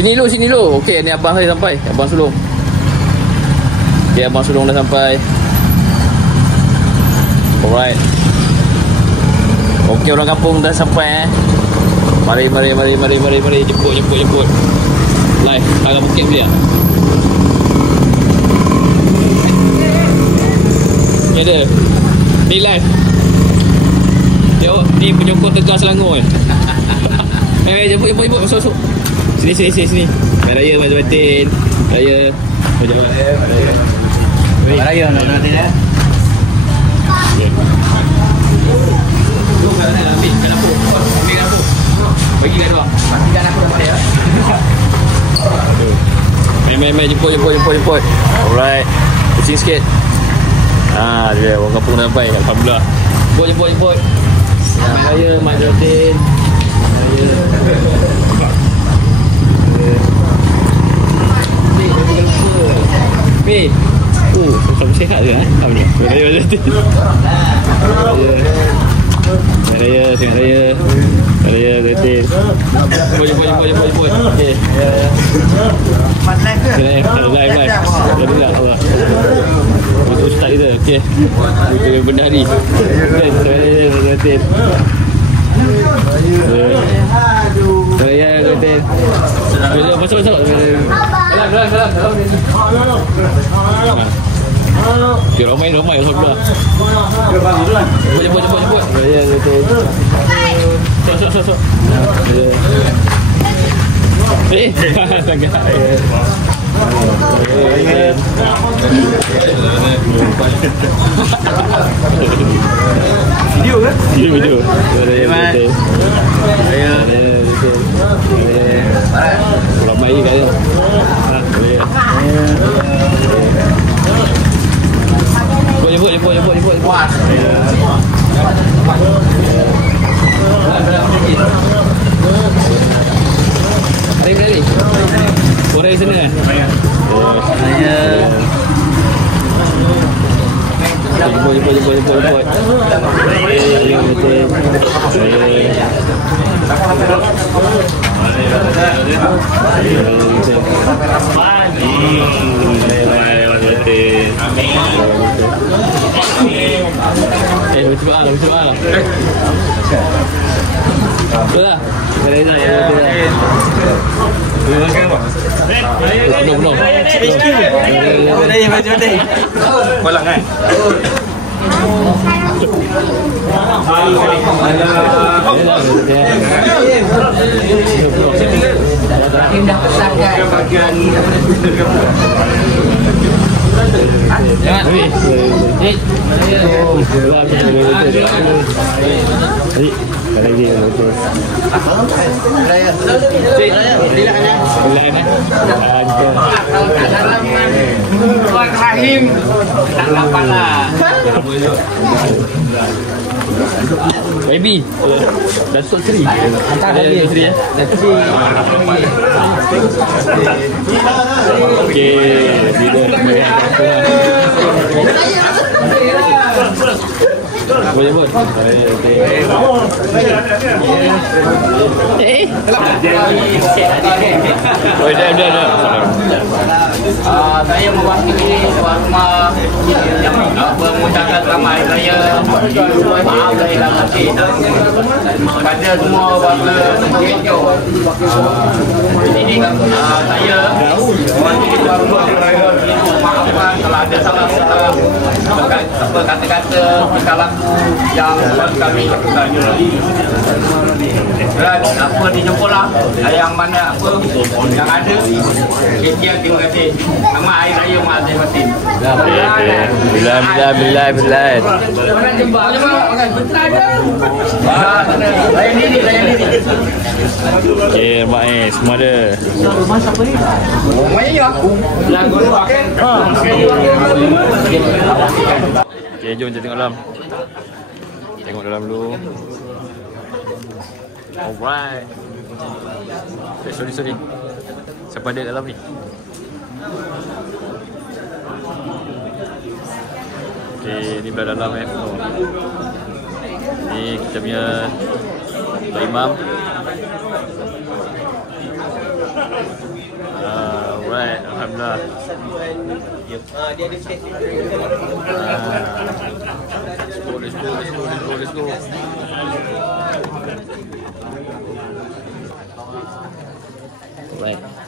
Sini dulu. Okey, ni abang saya sampai. Abang sulung. Okey, abang sulung dah sampai. Alright. Okey, orang kampung dah sampai Mari. Jemput. Live, harga Bukit dia. Ni ada. Ni live. Tengok, ni penyokong Tegar Selangor jemput. Masuk. Sini. Raya Mazul Batin. Raya nak nanti dah. Bagi kat luar. Pastikan aku dapat dia. Main jemput. Alright. Pusing sikit. Dia orang kampung dah sampai. Alhamdulillah. Jemput. Raya Mazul Batin. Sama sihat je Alhamdulillah. Raya Zatin. Jemput. Okey. Live. Alhamdulillah. Untuk ustaz kita. Okey. Kita bendahari. Raya Zatin. Raya Zatin. Masuk. Okay, ramai Alhamdulillah. Jemput. Raya Zatin. Sok. Sangat. Video kan? Video. Ramai kat dia. Jemput. Puas. Hari. Orang sana kan? Jemput. Betul. Betul. Kolang kan? Rahim tak dapat lah. Baby Datuk Seri. Hantar dia Seri ya. Okey, dia boleh. Saya mewakili tuan rumah mengucapkan selamat hari raya. Maaf lahir batin kepada semua warga Kejo. Ini saya mewakili tuan rumah maafkan kalau ada salah-salah kata-kata laku yang kami lakukan. Dan apa dijemputlah yang mana apa yang ada. Sekian, terima kasih. Selamat hari raya Mazul Batin. Bilal. Mana jembak je bang? Layan diri. Okey, Mak semua ada. Rumahnya ya aku. Lagu lu pakai. Okey, jom kita tengok dalam. Tengok dalam dulu. Alright. Sorry. Siapa ada dalam ni? Okey, ni belah dalam Ni kita punya Pak Imam. Dia ada test. Let's go. Right.